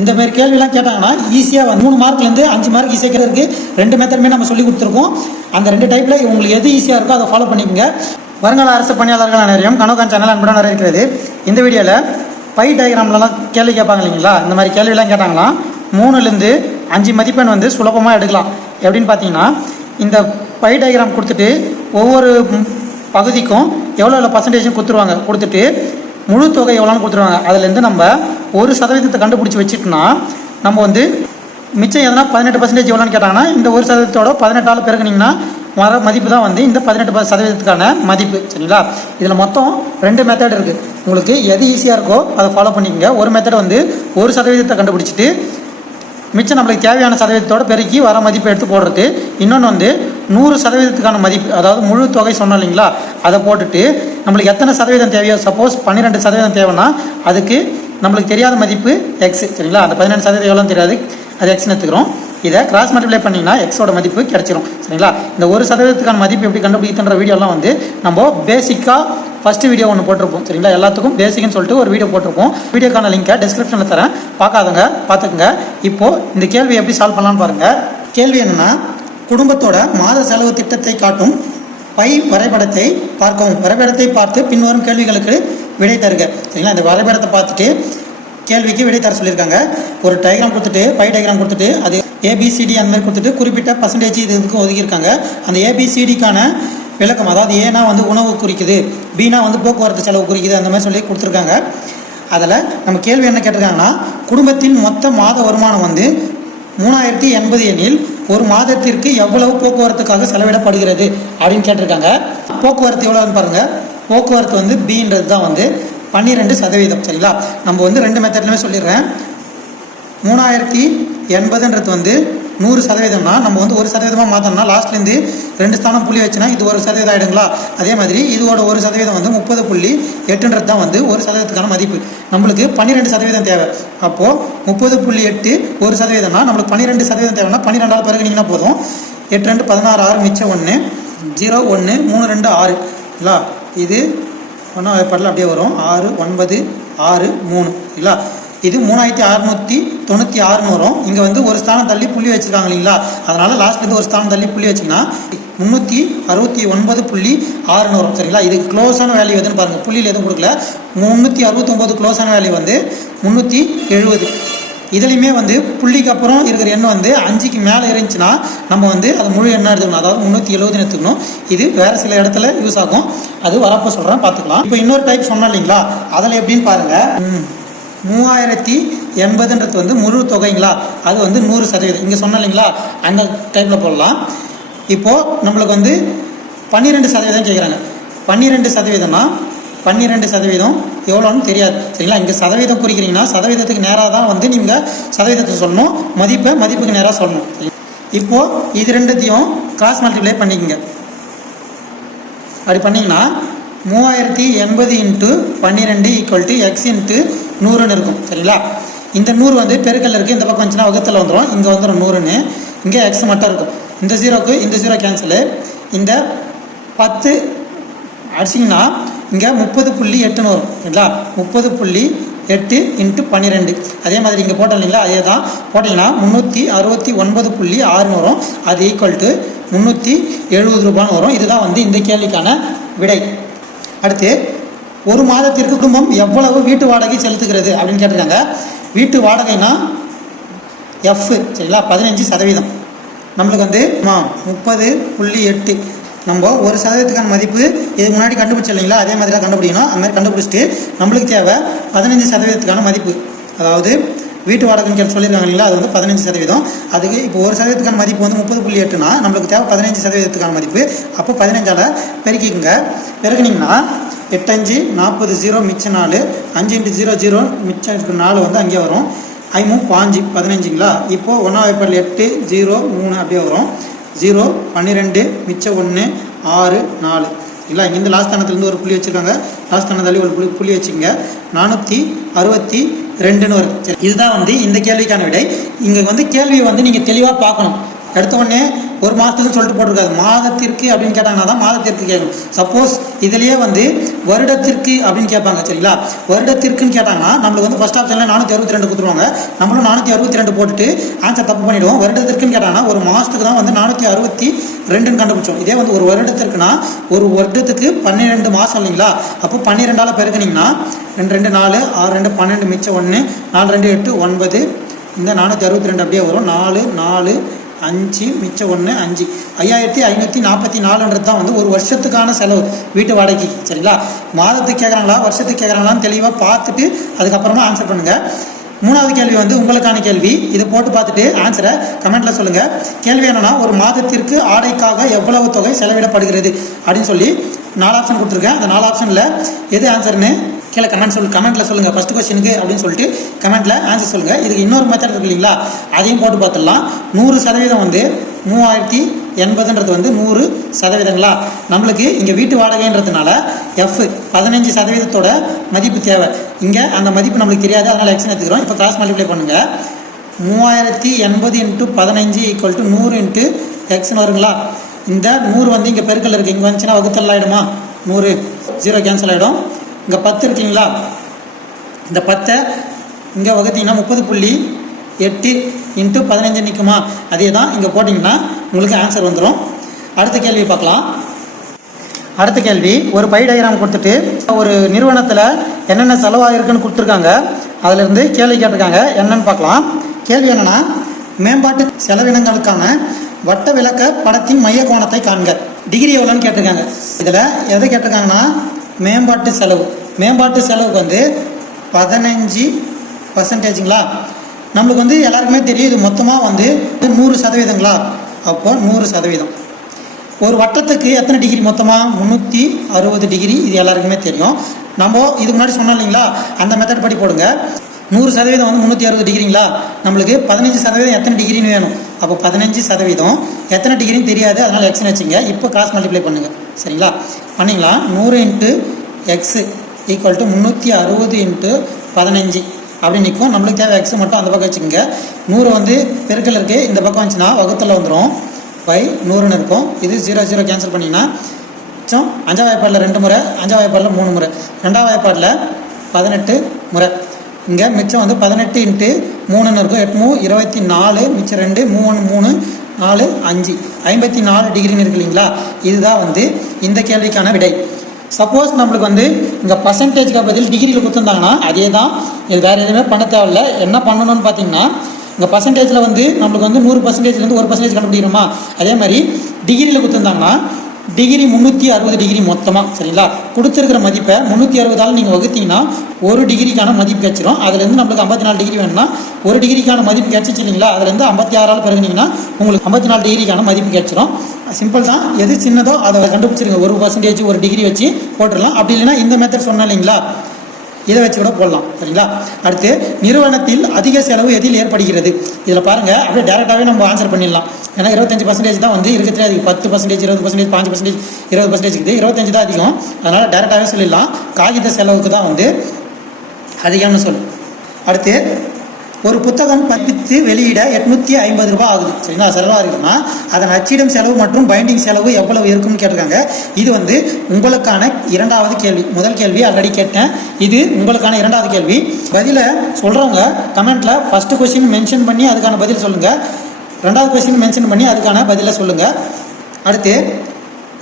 இந்த மாதிரி கேள்வியெல்லாம் கேட்டாங்கன்னா ஈஸியாக 3 மார்க்லேருந்து 5 மார்க் ஈஸியாக இருக்குது. 2 மெத்தடுமே நம்ம சொல்லி கொடுத்துருக்கோம். அந்த 2 டைப்பில் உங்களுக்கு எது ஈஸியாக இருக்கோ அதை ஃபாலோ பண்ணிக்கோங்க. வருங்கால அரசு பணியாளர்கள் நிறையும் கனோகான் சேனல் அன்புடன் இருக்கிறது. இந்த வீடியோவில் பை டயக்ராம்லலாம் கேள்வி கேட்பாங்க இல்லைங்களா, இந்த மாதிரி கேள்வியெல்லாம் கேட்டாங்கன்னா 3லேருந்து 5 மதிப்பெண் வந்து சுலபமாக எடுக்கலாம். எப்படின்னு பார்த்தீங்கன்னா, இந்த பை டயக்ராம் கொடுத்துட்டு ஒவ்வொரு பகுதிக்கும் எவ்வளோ பர்சன்டேஜும் கொடுத்துட்டு முழு தொகை எவ்வளோன்னு கொடுத்துருவாங்க. அதுலேருந்து நம்ம 1% கண்டுபிடிச்சி வச்சுட்டோன்னா நம்ம வந்து மிச்சம் எதனா 18% எவ்வளோன்னு கேட்டாங்கன்னா இந்த 1%ஓட 18ஆல் பெருக்குனிங்கன்னா வர மதிப்பு தான் வந்து இந்த 18% மதிப்பு. சரிங்களா? இதில் மொத்தம் 2 மெத்தட் இருக்குது. உங்களுக்கு எது ஈஸியாக இருக்கோ அதை ஃபாலோ பண்ணிக்கோங்க. ஒரு மெத்தட் வந்து 1% கண்டுபிடிச்சிட்டு மிச்சம் நம்மளுக்கு தேவையான சதவீதத்தோடு பெருக்கி வர மதிப்பை எடுத்து போடுறது. இன்னொன்று வந்து 100% மதிப்பு, அதாவது முழு தொகை சொன்னோம் இல்லைங்களா, அதை போட்டுட்டு நம்மளுக்கு எத்தனை சதவீதம் தேவையோ, சப்போஸ் 12% தேவைன்னா அதுக்கு நம்மளுக்கு தெரியாத மதிப்பு எக்ஸ். சரிங்களா? அந்த 17% எவ்வளோன்னு தெரியாது, அது எக்ஸ்னு எடுத்துக்கிறோம். இதை கிராஸ் மல்டிப்ளை பண்ணிங்கன்னா எக்ஸோட மதிப்பு கிடச்சிரும். சரிங்களா? இந்த 1% மதிப்பு எப்படி கண்டுபிடிக்கின்ற வீடியோலாம் வந்து நம்ம பேசிக்காக ஃபஸ்ட்டு வீடியோ ஒன்று போட்டிருப்போம். சரிங்களா? எல்லாத்துக்கும் பேசிக்னு சொல்லிட்டு ஒரு வீடியோ போட்டிருப்போம். வீடியோக்கான லிங்கை டிஸ்கிரிப்ஷனில் தரேன், பார்க்காதவங்க பார்த்துக்குங்க. இப்போது இந்த கேள்வி எப்படி சால்வ் பண்ணலான்னு பாருங்கள். கேள்வி என்னென்னா, குடும்பத்தோட மாத செலவு திட்டத்தை காட்டும் பை வரைபடத்தை பார்க்கவும். வரைபடத்தை பார்த்து பின்வரும் கேள்விகளுக்கு விடை தருக. சரிங்களா? இந்த வரைபடத்தை பார்த்துட்டு கேள்விக்கு விடை தர சொல்லியிருக்காங்க. ஒரு டயக்ராம் கொடுத்துட்டு பை டயக்ராம் கொடுத்துட்டு அது ஏபிசிடி அந்த மாதிரி கொடுத்துட்டு குறிப்பிட்ட பர்சன்டேஜ் இதுக்கு ஒதுக்கியிருக்காங்க. அந்த ஏபிசிடிக்கான விளக்கம், அதாவது ஏனா வந்து உணவு குறிக்குது, பினா வந்து போக்குவரத்து செலவு குறிக்குது, அந்த மாதிரி சொல்லி கொடுத்துருக்காங்க. அதில் நம்ம கேள்வி என்ன கேட்டிருக்காங்கன்னா, குடும்பத்தின் மொத்த மாத வருமானம் வந்து 3080 எனில் ஒரு மாதத்திற்கு எவ்வளவு போக்குவரத்துக்காக செலவிடப்படுகிறது அப்படின்னு கேட்டிருக்காங்க. போக்குவரத்து எவ்வளோன்னு பாருங்கள். போக்குவரத்து வந்து பின்றது தான் வந்து 12%. சரிங்களா? நம்ம வந்து 2 மெத்தட்லையுமே சொல்லிடுறேன். 3080ன்றது வந்து 100%னா நம்ம வந்து 1% மாற்றோம்னா லாஸ்ட்லேருந்து 2 ஸ்தானம் புள்ளி வச்சுன்னா இது 1% ஆகிடுங்களா. அதே மாதிரி இதோட 1% வந்து 30.8ன்றது தான் வந்து 1%க்கான மதிப்பு. நம்மளுக்கு 12% தேவை. அப்போது 30.8 1%னா நம்மளுக்கு 12% தேவைன்னா 12ஆல் பெருக்குனிங்கன்னா போதும். 8 2 16 6 மிச்சம் 1 0 1 3 2 6 இல்லா. இது ஒன்றா வாய்ப்பாடில் அப்படியே வரும். 6 9 6 3 இல்லை. இது 3696 வரும். இங்கே வந்து ஒரு ஸ்தானம் தள்ளி புள்ளி வச்சுருக்காங்க இல்லைங்களா, அதனால் லாஸ்ட்லேருந்து ஒரு ஸ்தானம் தள்ளி புள்ளி வச்சிங்கன்னா 369.6 வரும். சரிங்களா? இதுக்கு க்ளோஸான வேல்யூ எதுன்னு பாருங்கள். புள்ளியில் எதுவும் கொடுக்கல. 369 க்ளோஸான வேல்யூ வந்து 370. இதுலேயுமே வந்து புள்ளிக்கு அப்புறம் இருக்கிற எண் வந்து 5க்கு மேலே இருந்துச்சுன்னா நம்ம வந்து அது முழு எண்ணாக எடுத்துக்கணும், அதாவது 370 எடுத்துக்கணும். இது வேறு சில இடத்துல யூஸ் ஆகும், அது வரப்போ சொல்கிறேன், பார்த்துக்கலாம். இப்போ இன்னொரு டைப் சொன்னோம் இல்லைங்களா, அதில் எப்படின்னு பாருங்கள். 3080ன்றது வந்து முழு தொகைங்களா, அது வந்து 100%. இங்கே சொன்னோம் இல்லைங்களா, அந்த டைப்பில் போடலாம். இப்போது நம்மளுக்கு வந்து 12% கேட்குறாங்க. 12%னா 12% எவ்வளோன்னு தெரியாது. சரிங்களா? இங்கே சதவீதம் குறிக்கிறீங்கன்னா சதவீதத்துக்கு நேராக தான் வந்து நீங்கள் சதவீதத்தை சொல்லணும், மதிப்புக்கு நேராக சொல்லணும். இப்போது இது 2த்தையும் கிராஸ் மல்டிப்ளை பண்ணிக்கோங்க. அப்படி பண்ணிங்கன்னா 3080 × 12 = x × 100ன்னு இருக்கும். சரிங்களா? இந்த 100 வந்து பெருக்கல் இருக்குது, இந்த பக்கம் வந்துச்சுன்னா வகுத்தில் வந்துடும். இங்கே வந்துடும் 100ன்னு, இங்கே எக்ஸ் மட்டும் இருக்கும். இந்த 0க்கு இந்த 0 கேன்சலு. இந்த 10 அடிச்சிங்கன்னா இங்கே 30.8ன்னு வரும். சரிங்களா? 30.8 × 12. அதே மாதிரி இங்கே போட்டோம் இல்லைங்களா, அதே தான் போட்டிங்கன்னா 369.6 வரும். அது ஈக்குவல் டு 370 ரூபான்னு வரும். இதுதான் வந்து இந்த கேள்விக்கான விடை. அடுத்து, ஒரு மாதத்திற்கு குடும்பம் எவ்வளவு வீட்டு வாடகை செலுத்துகிறது அப்படின்னு கேட்டிருக்காங்க. வீட்டு வாடகைனா எஃப். சரிங்களா? 15%. நம்மளுக்கு வந்து 30.8 நம்ம 1%க்கான மதிப்பு இதுக்கு முன்னாடி கண்டுபிடிச்சோம் இல்லைங்களா, அதே மாதிரி தான் கண்டுபிடிக்கணும். அந்த மாதிரி கண்டுபிடிச்சிட்டு நம்மளுக்கு தேவை 15%க்கான மதிப்பு, அதாவது வீட்டு வாடகைன்னு சொல்லியிருக்காங்க இல்லைங்களா, அது வந்து 15%. அதுக்கு இப்போ 1%க்கான மதிப்பு வந்து 30.8னா நம்மளுக்கு தேவை 15%க்கான மதிப்பு. அப்போ 15ஆல் பெருக்கிக்குங்க. பெருக்கினீங்கன்னா 8 5 40 0 மிச்சம் 4 5 × 0 0 மிச்சம் இருக்கிற 4 வந்து அங்கே வரும். 5 5 15ங்களா. இப்போது 1ஆம் வாய்ப்பாடில் 8 0 3 அப்படியே வரும். 0 12 மிச்சம் 1 6 4 இல்லை. இங்கேருந்து லாஸ்ட் ஸ்தானத்துலேருந்து ஒரு புள்ளி வச்சுருக்காங்க, லாஸ்ட் ஸ்தானத்தாலே ஒரு புள்ளி வச்சுக்கோங்க. 462ன்னு வருது. சரி, இதுதான் வந்து இந்த கேள்விக்கான விடை. இங்கே வந்து கேள்வியை வந்து நீங்கள் தெளிவாக பார்க்கணும். எடுத்த உடனே ஒரு மாதத்துக்கு சொல்லிட்டு போட்டிருக்காது. மாதத்திற்கு அப்படின்னு கேட்டாங்கன்னா தான் மாதத்திற்கு கேட்கணும். சப்போஸ் இதுலேயே வந்து வருடத்திற்கு அப்படின்னு கேட்பாங்க. சரிங்களா, வருடத்திற்குன்னு கேட்டாங்கன்னா நம்மளுக்கு வந்து ஃபர்ஸ்ட் ஆப்ஷனில் 462 கொடுத்துருவாங்க. நம்மளும் 462 போட்டுட்டு ஆன்சர் தப்பு பண்ணிவிடுவோம். வருடத்திற்குன்னு கேட்டாங்கன்னா ஒரு மாதத்துக்கு தான் வந்து 462 கண்டுபிடிச்சோம். இதே வந்து ஒரு வருடத்திற்குனா ஒரு வருடத்துக்கு 12 மாதம் இல்லைங்களா, அப்போ 12ஆல் பெருக்குனிங்கன்னா 2 2 4 6 2 12 மிச்சம் 1 4 2 8 9 இந்த 462 அப்படியே வரும். 4 4 5 மிச்சம் 1 5 5544 தான் வந்து ஒரு வருஷத்துக்கான செலவு வீட்டு வாடகைக்கு. சரிங்களா, மாதத்துக்கு கேட்குறாங்களா வருஷத்துக்கு கேட்குறாங்களான்னு தெளிவாக பார்த்துட்டு அதுக்கப்புறமா ஆன்சர் பண்ணுங்கள். மூணாவது கேள்வி வந்து உங்களுக்கான கேள்வி. இது போட்டு பார்த்துட்டு ஆன்சரை கமெண்ட்டில் சொல்லுங்கள். கேள்வி என்னென்னா, ஒரு மாதத்திற்கு ஆடைக்காக எவ்வளவு தொகை செலவிடப்படுகிறது அப்படின்னு சொல்லி 4 ஆப்ஷன் கொடுத்துருக்கேன். அந்த 4 ஆப்ஷனில் எது ஆன்சர்னு கீழே கமெண்ட்டில் சொல்லுங்கள். ஃபஸ்ட்டு கொஸ்டினுக்கு அப்படின்னு சொல்லிட்டு கமெண்ட்டில் ஆன்சர் சொல்லுங்கள். இதுக்கு இன்னொரு மெத்தட் இருக்கு இல்லைங்களா, அதையும் போட்டு பார்த்துடலாம். 100% வந்து 3080 வந்து 100%ங்களா. நம்மளுக்கு இங்கே வீட்டு வாடகைன்றதுனால F 15% மதிப்பு தேவை. இங்கே அந்த மதிப்பு நம்மளுக்கு தெரியாது, அதனால் எக்ஸ்ன்னு எடுத்துக்கிறோம். இப்போ கிராஸ் மல்டிப்ளை பண்ணுங்கள். 3080 × 15 = 100 × எக்ஸ்ன்னு வருங்களா. இந்த 100 வந்து இங்கே பெருக்கல் இருக்குது, இங்கே வந்துச்சுன்னா வகுத்தல் ஆகிடுமா, 100 0 கேன்சல் ஆகிடும். இங்கே 10 இருக்குங்களா, இந்த 10 இங்கே வகுத்திங்கன்னா 30.8 × 15 நிற்குமா. அதே தான் இங்கே போட்டிங்கன்னா உங்களுக்கு ஆன்சர் வந்துடும். அடுத்த கேள்வி பார்க்கலாம். அடுத்த கேள்வி, ஒரு பை டயக்ராம் கொடுத்துட்டு ஒரு நிறுவனத்தில் என்னென்ன செலவாகிருக்குன்னு கொடுத்துருக்காங்க. அதிலிருந்து கேள்வி கேட்டிருக்காங்க, என்னன்னு பார்க்கலாம். கேள்வி என்னென்னா, மேம்பாட்டு செலவினங்களுக்கான வட்ட விளக்க படத்தின் மைய கோணத்தை காண்க. டிகிரி எவ்வளோன்னு கேட்டிருக்காங்க. இதில் எதை கேட்டிருக்காங்கன்னா மேம்பாட்டு செலவு. மேம்பாட்டு செலவுக்கு வந்து 15%ங்களா. நம்மளுக்கு வந்து எல்லாருக்குமே தெரியும் இது மொத்தமாக வந்து 100%ங்களா. அப்போ 100%. ஒரு வட்டத்துக்கு எத்தனை டிகிரி மொத்தமாக 360 டிகிரி. இது எல்லாருக்குமே தெரியும். நம்ம இதுக்கு முன்னாடி சொன்னோம் இல்லைங்களா, அந்த மெத்தட் படி போடுங்க. 100% வந்து 360 டிகிரிங்களா. நம்மளுக்கு 15% எத்தனை டிகிரின்னு வேணும். அப்போ 15% எத்தனை டிகிரின்னு தெரியாது, அதனால் எக்ஸ்ன்னு வச்சுங்க. இப்போ கிராஸ் மல்டிப்ளை பண்ணுங்கள். சரிங்களா, பண்ணிங்களா. 100 × x = 360 × 15 அப்படின்னு நிற்கும். நம்மளுக்கு தேவை எக்ஸ் மட்டும் அந்த பக்கம் வச்சுக்கோங்க. 100 வந்து பெருக்கல் இருக்குது, இந்த பக்கம் வந்துச்சுன்னா வகுத்தில் வந்துடும். 100ன்னு இருக்கும். இது 0 0 கேன்சல் பண்ணிங்கன்னா மிச்சம் 5ஆம் வாய்ப்பாடில் 2 முறை, 5ஆம் வாய்ப்பாடில் 3 முறை, 2ஆம் வாய்ப்பாடில் 18 முறை. இங்கே மிச்சம் வந்து 18 × 3ன்னு இருக்கும். 8 24 மிச்சம் 2 3 3 4 5 54 டிகிரின்னு இருக்கு இல்லைங்களா. இதுதான் வந்து இந்த கேள்விக்கான விடை. சப்போஸ் நம்மளுக்கு வந்து இங்கே பர்சன்டேஜ்க்கு பதில் டிகிரியில் கொடுத்துருந்தாங்கன்னா அதே தான், இது வேறு எதுவுமே பண்ண தேவையில்லை. என்ன பண்ணணும்னு பார்த்தீங்கன்னா, இங்கே பர்சன்டேஜில் வந்து நம்மளுக்கு வந்து 100%லேருந்து 1% கண்டுபிடிக்கணுமா, அதே மாதிரி டிகிரியில் கொடுத்துருந்தாங்கன்னா டிகிரி 360 டிகிரி மொத்தமாக. சரிங்களா, கொடுத்துருக்கிற மதிப்பை 360ஆல் நீங்கள் வகுத்தீங்கன்னா 1 டிகிரிக்கான மதிப்பு கிடச்சிரும். அதுலேருந்து நம்மளுக்கு 54 டிகிரி வேணும்னா 1 டிகிரிக்கான மதிப்பு கிடச்சிச்சு இல்லைங்களா, அதுலேருந்து 56ஆல் பெருகுனீங்கன்னா உங்களுக்கு 54 டிகிரிக்கான மதிப்பு கிடச்சிரும். சிம்பிள் தான். எது சின்னதோ அதை கண்டுபிடிச்சிருங்க. 1% 1 டிகிரி வச்சு போட்டுடலாம். அப்படி இல்லைன்னா இந்த மெத்தட் சொன்னோம் இல்லைங்களா, இதை வச்சு கூட போடலாம். சரிங்களா, அடுத்து நிறுவனத்தில் அதிக செலவு எதில் ஏற்படுகிறது. இதில் பாருங்கள், அப்படியே டேரெக்டாகவே நம்ம ஆன்சர் பண்ணிடலாம். ஏன்னா 25% தான் வந்து இருக்கிறதே அதிகம். 10%, 20%, 5%, 20% இருக்குது. 25 தான் அதிகம். அதனால் டேரெக்டாகவே சொல்லிடலாம், காகித செலவுக்கு தான் வந்து அதிகம்னு சொல்லு. அடுத்து, ஒரு புத்தகம் பதிப்பித்து வெளியிட 850 ரூபாய் ஆகுது. சரிங்களா, செலவாக இருக்குன்னா அதன் அச்சிடும் செலவு மற்றும் பைண்டிங் செலவு எவ்வளவு இருக்குன்னு கேட்டிருக்காங்க. இது வந்து உங்களுக்கான 2வது கேள்வி. முதல் கேள்வி ஆல்ரெடி கேட்டேன், இது உங்களுக்கான 2வது கேள்வி. பதிலை சொல்கிறவங்க கமெண்ட்டில் ஃபஸ்ட்டு கொஸ்டின் மென்ஷன் பண்ணி அதுக்கான பதில் சொல்லுங்கள், 2வது கொஸ்டின் மென்ஷன் பண்ணி அதுக்கான பதிலை சொல்லுங்கள். அடுத்து,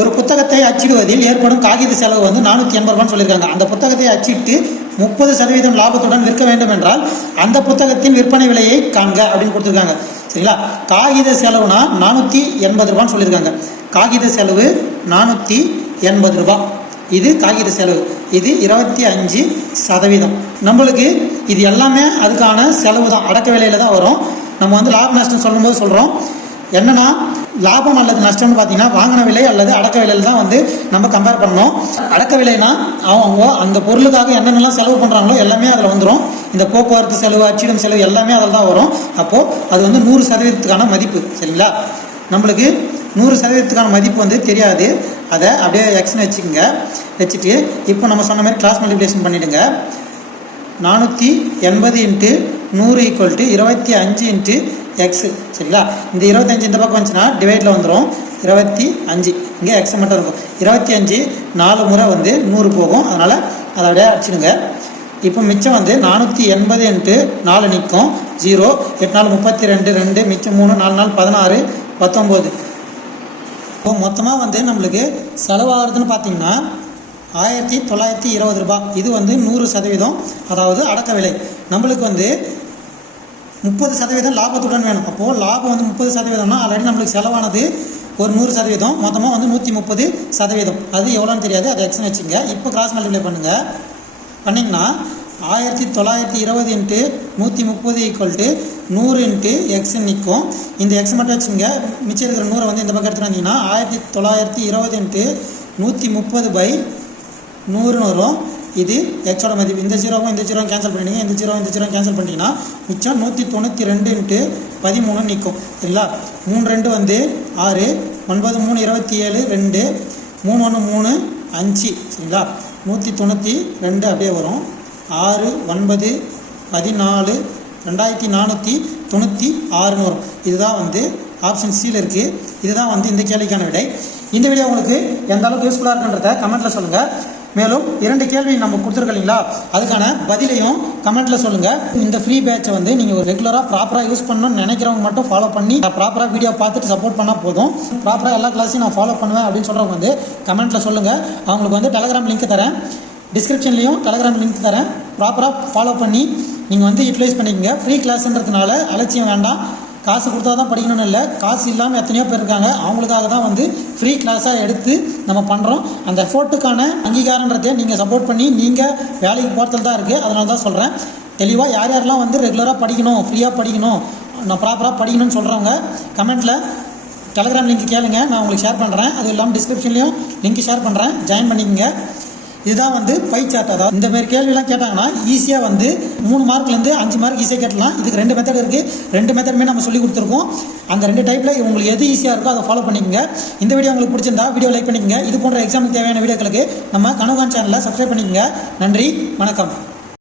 ஒரு புத்தகத்தை அச்சிடுவதில் ஏற்படும் காகித செலவு வந்து 480 ரூபான்னு சொல்லியிருக்காங்க. அந்த புத்தகத்தை அச்சிட்டு 30% லாபத்துடன் விற்க வேண்டும் என்றால் அந்த புத்தகத்தின் விற்பனை விலையை காண்க அப்படின்னு கொடுத்துருக்காங்க. சரிங்களா, காகித செலவுனா 480 ரூபான்னு சொல்லியிருக்காங்க. காகித செலவு 480 ரூபாய். இது காகித செலவு. இது 25%. நம்மளுக்கு இது எல்லாமே அதுக்கான செலவு தான், அடக்க விலையில் தான் வரும். நம்ம வந்து லாப நஷ்டம் சொல்லும்போது சொல்கிறோம் என்னன்னா, லாபம் அல்லது நஷ்டம்னு பார்த்தீங்கன்னா வாங்கின விலை அல்லது அடக்க விலையில் தான் வந்து நம்ம கம்பேர் பண்ணோம். அடக்க விலைனா அவங்க அந்த பொருளுக்காக என்னென்னலாம் செலவு பண்ணுறாங்களோ எல்லாமே அதில் வந்துடும். இந்த போக்குவரத்து செலவு, அச்சிடும் செலவு எல்லாமே அதில் தான் வரும். அப்போது அது வந்து 100%க்கான மதிப்பு. சரிங்களா, நம்மளுக்கு 100%க்கான மதிப்பு வந்து தெரியாது. அதை அப்படியே எக்ஸ்னு வச்சுக்கோங்க. வச்சுட்டு இப்போ நம்ம சொன்ன மாதிரி கிராஸ் மல்டிப்ளிகேஷன் பண்ணிவிடுங்க. 480 × 100 = 25 எக்ஸு. சரிங்களா? இந்த 25 இந்த பக்கம் வந்துச்சுன்னா டிவைடில் வந்துடும் 25. இங்கே எக்ஸ் மட்டும் இருக்கும். 25 4 முறை வந்து 100 போகும். அதனால் அதை அப்படியே அடிச்சிடுங்க. இப்போ மிச்சம் வந்து 480 × 4 நிற்கும் 0. 8 4 32 2 மிச்சம் 3 4 4 16 19. இப்போ மொத்தமாக வந்து நம்மளுக்கு செலவாகிறதுன்னு பார்த்தீங்கன்னா 1920 ரூபாய். இது வந்து 100%, அதாவது அடக்க விலை. நம்மளுக்கு வந்து 30% லாபத்துடன் வேணும். அப்போது லாபம் வந்து 30%னா ஆல்ரெடி நம்மளுக்கு செலவானது ஒரு 100%, மொத்தமாக வந்து 130%. அது எவ்வளோன்னு தெரியாது, அது எக்ஸ்னு வச்சுங்க. இப்போ கிராஸ் மல்டிப்ளை பண்ணிங்கன்னா 1920 × 130 100 × எக்ஸ் நிற்கும். இந்த எக்ஸ் மட்டும் வச்சுங்க. மிச்சம் இருக்கிற 100 வந்து இந்த பக்கம் எடுத்துகிட்டு வந்தீங்கன்னா 1920 × 130/100 வரும். இது எக்ஸோட மதிப்பு. இந்த 0வும் இந்த 0வும் கேன்சல் பண்ணிடுங்க. இந்த 0 இந்த 0 கேன்சல் பண்ணிட்டீங்கன்னா மிச்சம் 192 × 13 நிற்கும். சரிங்களா? 3 2 வந்து 6 9 3 27 2 3 1 3 5. சரிங்களா? 192 அப்படியே வரும். 6 9 14 2496 வரும். இதுதான் வந்து ஆப்ஷன் சியில் இருக்குது. இதுதான் வந்து இந்த கேள்விக்கான விடை. இந்த வீடியோ உங்களுக்கு எந்த அளவுக்கு யூஸ்ஃபுல்லாக இருக்குன்றத கமெண்ட்டில் சொல்லுங்கள். மேலும் 2 கேள்வி நம்ம கொடுத்துருக்கோம் இல்லைங்களா, அதுக்கான பதிலையும் கமெண்ட்டில் சொல்லுங்கள். இந்த ஃப்ரீ பேட்சை வந்து நீங்கள் ஒரு ரெகுலராக ப்ராப்பராக யூஸ் பண்ணணும்னு நினைக்கிறவங்க மட்டும் ஃபாலோ பண்ணி ப்ராப்பராக வீடியோ பார்த்துட்டு சப்போர்ட் பண்ணால் போதும். ப்ராப்பராக எல்லா கிளாஸையும் நான் ஃபாலோ பண்ணுவேன் அப்படின்னு சொல்கிறவங்க வந்து கமெண்ட்டில் சொல்லுங்கள். அவங்களுக்கு வந்து டெலகிராம் லிங்க் தரேன், டிஸ்கிரிப்ஷன்லேயும் டெலகிராம் லிங்க் தரேன். ப்ராப்பராக ஃபாலோ பண்ணி நீங்கள் வந்து யூட்டிலைஸ் பண்ணிக்கோங்க. ஃப்ரீ கிளாஸ்ன்றதுனால அலட்சியம் வேண்டாம். காசு கொடுத்தா தான் படிக்கணும்னு இல்லை, காசு இல்லாமல் எத்தனையோ பேர் இருக்காங்க. அவங்களுக்காக தான் வந்து ஃப்ரீ கிளாஸாக எடுத்து நம்ம பண்ணுறோம். அந்த எஃபோர்ட்டுக்கான அங்கீகாரன்றதே நீங்கள் சப்போர்ட் பண்ணி நீங்கள் வேலைக்கு போகிறதுல தான் இருக்குது. அதனால தான் சொல்கிறேன். தெளிவாக யார் யாரெல்லாம் வந்து ரெகுலராக படிக்கணும், ஃப்ரீயாக படிக்கணும், நான் ப்ராப்பராக படிக்கணும்னு சொல்கிறவங்க கமெண்ட்டில் டெலகிராம் லிங்க் கேளுங்க, நான் உங்களுக்கு ஷேர் பண்ணுறேன். அதுவும் இல்லாமல் டிஸ்கிரிப்ஷன்லேயும் லிங்க் ஷேர் பண்ணுறேன், ஜாயின் பண்ணிக்கோங்க. இதுதான் வந்து பை சார்ட். அதாவது இந்த மாதிரி கேள்விலாம் கேட்டாங்கன்னா ஈஸியாக வந்து 3 மார்க்லேருந்து 5 மார்க் ஈஸியாக கேட்டலாம். இதுக்கு 2 மெத்தட் இருக்குது. 2 மெத்தடுமே நம்ம சொல்லி கொடுத்துருக்கோம். அந்த 2 டைப்பில் உங்களுக்கு எது ஈஸியாக இருக்கோ அதை ஃபாலோ பண்ணிக்கோங்க. இந்த வீடியோ உங்களுக்கு பிடிச்சிருந்தா வீடியோ லைக் பண்ணிக்கோங்க. இது போன்ற எக்ஸாமுக்கு தேவையான வீடியோக்களுக்கு நம்ம கனோகான் சேனலை சப்ஸ்கிரைப் பண்ணிக்கோங்க. நன்றி, வணக்கம்.